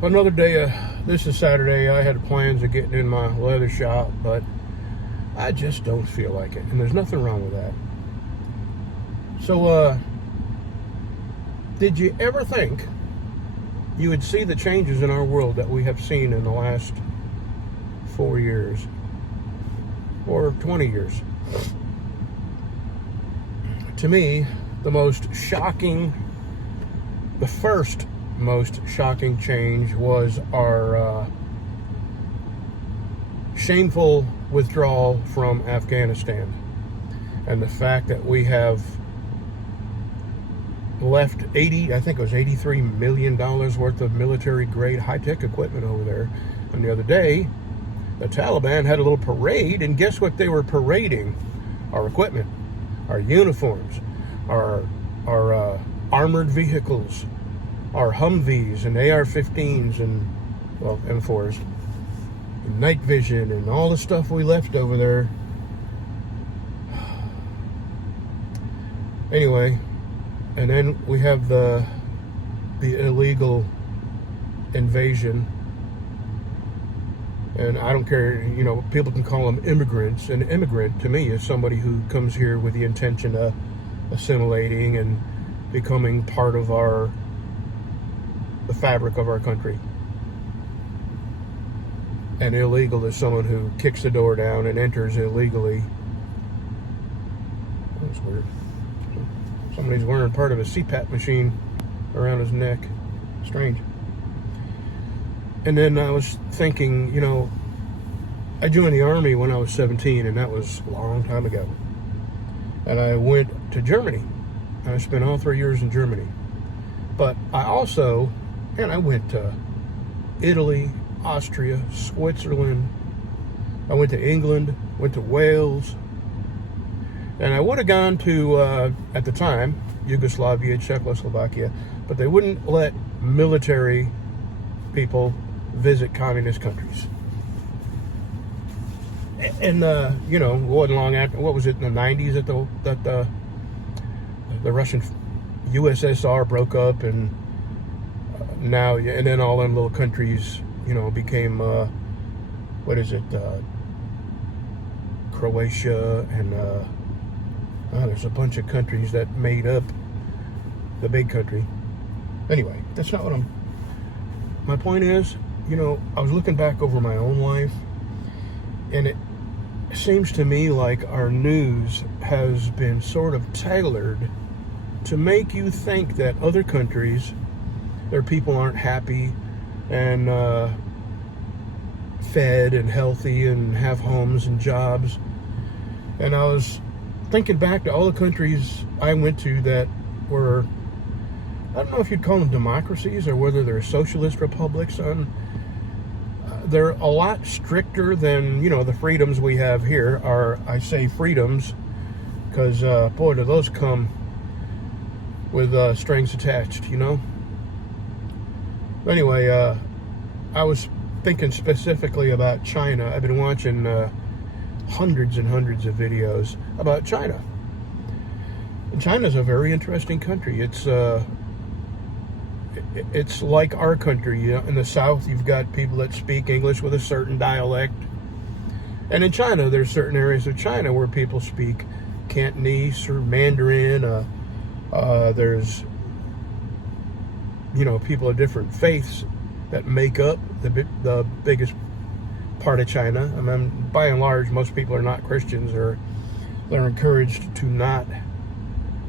Another day. This is Saturday. I had plans of getting in my leather shop, but I just don't feel like it, and there's nothing wrong with that. So, did you ever think you would see the changes in our world that we have seen in the last 4 years or 20 years? To me, the first most shocking change was our shameful withdrawal from Afghanistan, and the fact that we have left $83 million worth of military-grade high-tech equipment over there. And the other day, the Taliban had a little parade, and guess what they were parading? Our equipment, our uniforms, our armored vehicles, our Humvees and AR-15s and, well, M4s, and night vision and all the stuff we left over there. Anyway, and then we have the illegal invasion. And I don't care, people can call them immigrants. An immigrant, to me, is somebody who comes here with the intention of assimilating and becoming part of the fabric of our country. And illegal is someone who kicks the door down and enters illegally. That's weird. Somebody's wearing part of a CPAP machine around his neck. Strange. And then I was thinking, I joined the Army when I was 17, and that was a long time ago. And I went to Germany. And I spent all 3 years in Germany. But I went to Italy, Austria, Switzerland. I went to England, went to Wales. And I would have gone to, at the time, Yugoslavia, Czechoslovakia, but they wouldn't let military people visit communist countries. And, it wasn't long after, what was it, in the 90s that the Russian USSR broke up, and and then all them little countries, became, Croatia, and there's a bunch of countries that made up the big country. Anyway, that's not what my point is, I was looking back over my own life, and it seems to me like our news has been sort of tailored to make you think that other countries, their people aren't happy and fed and healthy and have homes and jobs. And I was thinking back to all the countries I went to that were, I don't know if you'd call them democracies or whether they're socialist republics. They're a lot stricter than, the freedoms we have here. I say freedoms because, boy, do those come with strings attached, Anyway, I was thinking specifically about China. I've been watching hundreds and hundreds of videos about China. And China's a very interesting country. It's like our country. In the South, you've got people that speak English with a certain dialect. And in China, there's certain areas of China where people speak Cantonese or Mandarin. There's, people of different faiths that make up the biggest part of China. I mean, by and large, most people are not Christians, or they're encouraged to not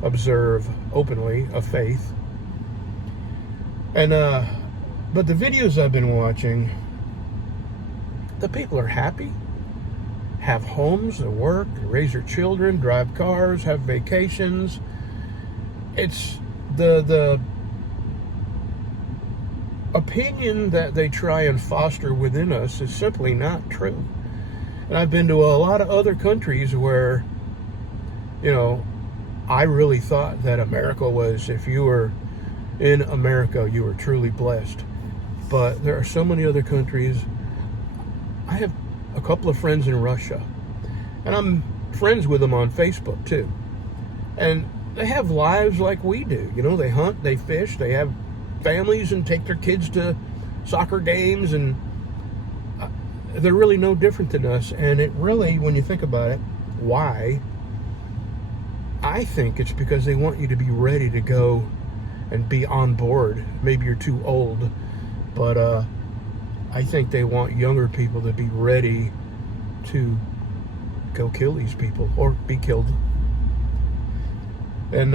observe openly a faith. And but the videos I've been watching, the people are happy, have homes, they work, they raise their children, drive cars, have vacations. It's the opinion that they try and foster within us is simply not true. And I've been to a lot of other countries where, I really thought that America was, if you were in America, you were truly blessed. But there are so many other countries. I have a couple of friends in Russia, and I'm friends with them on Facebook too. And they have lives like we do. They hunt, they fish, they have families and take their kids to soccer games, and they're really no different than us. And it really, when you think about it, why? I think it's because they want you to be ready to go and be on board. Maybe you're too old, but I think they want younger people to be ready to go kill these people or be killed. And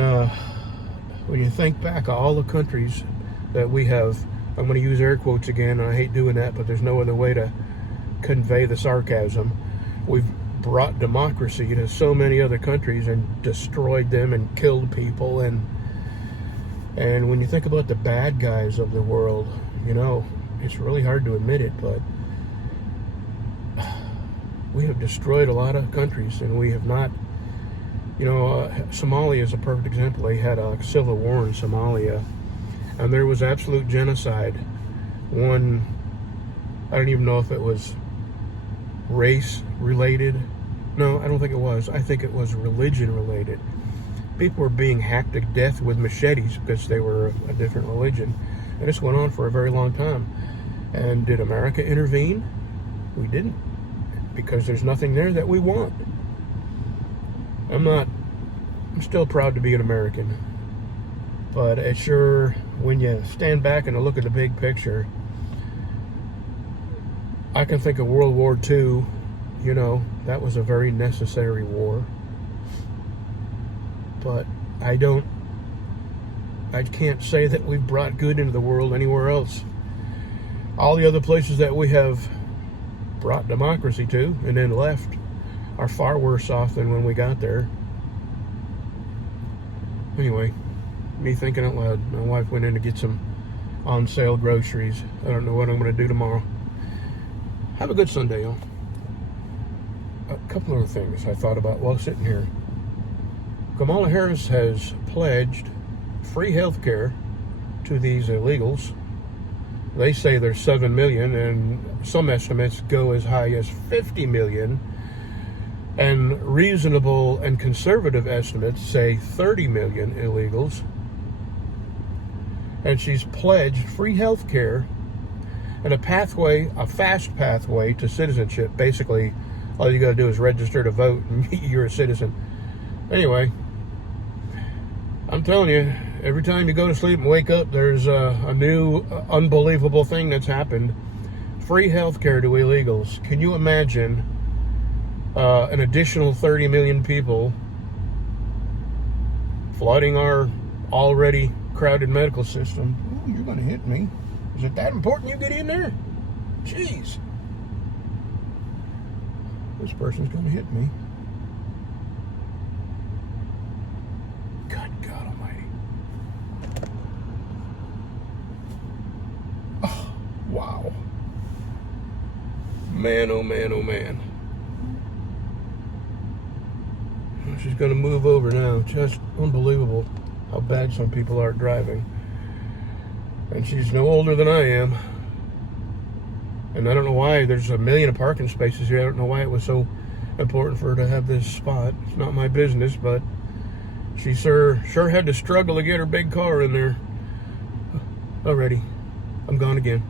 when you think back, all the countries that we have, I'm going to use air quotes again, and I hate doing that, but there's no other way to convey the sarcasm. We've brought democracy to so many other countries and destroyed them and killed people. And when you think about the bad guys of the world, you know, it's really hard to admit it, but we have destroyed a lot of countries, and we have not, you know, Somalia is a perfect example. They had a civil war in Somalia, and there was absolute genocide. One, I don't even know if it was race related. No, I don't think it was. I think it was religion related. People were being hacked to death with machetes because they were a different religion. And this went on for a very long time. And did America intervene? We didn't, because there's nothing there that we want. I'm still proud to be an American. But it sure, when you stand back and look at the big picture, I can think of World War II. You know, that was a very necessary war. But I can't say that we've brought good into the world anywhere else. All the other places that we have brought democracy to and then left are far worse off than when we got there. Anyway, me thinking out loud, my wife went in to get some on sale groceries. I don't know what I'm going to do tomorrow. Have a good Sunday, y'all. A couple other things I thought about while sitting here. Kamala Harris has pledged free health care to these illegals. They say there's 7 million, and some estimates go as high as 50 million. And reasonable and conservative estimates say 30 million illegals. And she's pledged free health care and a fast pathway to citizenship. Basically, all you got to do is register to vote and you're a citizen. Anyway, I'm telling you, every time you go to sleep and wake up, there's a new unbelievable thing that's happened. Free health care to illegals. Can you imagine an additional 30 million people flooding our already crowded medical system? Oh, you're going to hit me. Is it that important you get in there? Jeez. This person's going to hit me. Good God Almighty. Oh, wow. Man, oh man, oh man. She's going to move over now. Just unbelievable how bad some people are driving. And she's no older than I am. And I don't know why there's a million of parking spaces here. I don't know why it was so important for her to have this spot. It's not my business, but she sure had to struggle to get her big car in there. Alrighty, I'm gone again.